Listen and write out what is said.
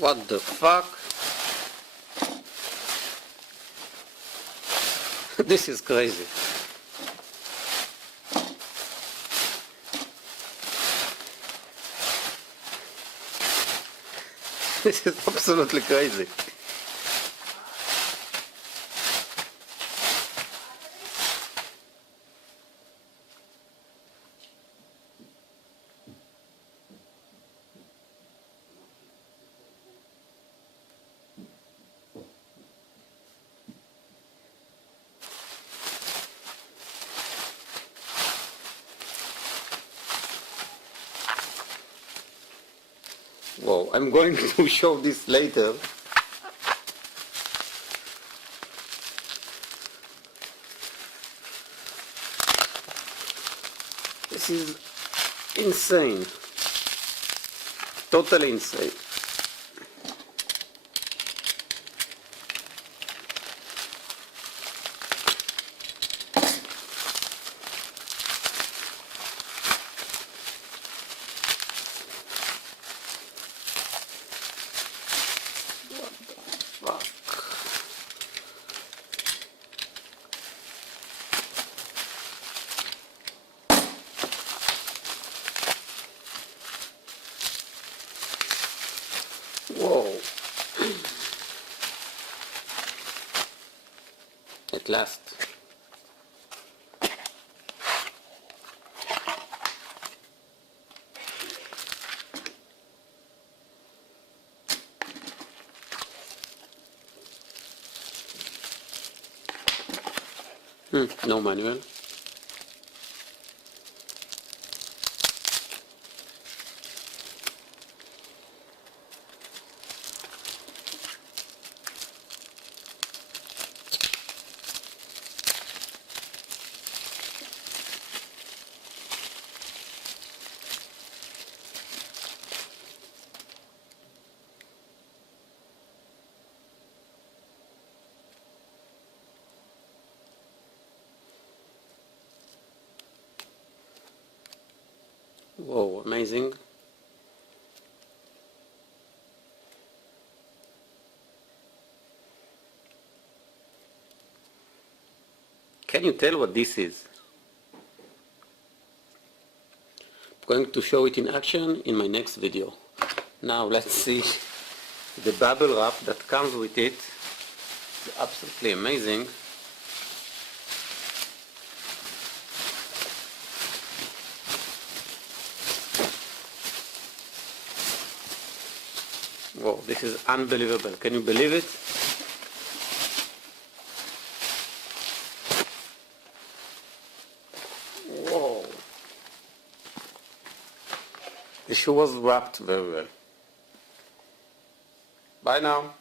What the fuck? This is crazy. This is absolutely crazy. Whoa, I'm going to show this later. This is insane. Totally insane. Fuck. Whoa. At last. No manual. Whoa, amazing. Can you tell what this is? I'm going to show it in action in my next video. Now let's see the bubble wrap that comes with it. It's absolutely amazing. Whoa, this is unbelievable. Can you believe it? Whoa. The shoe was wrapped very well. Bye now.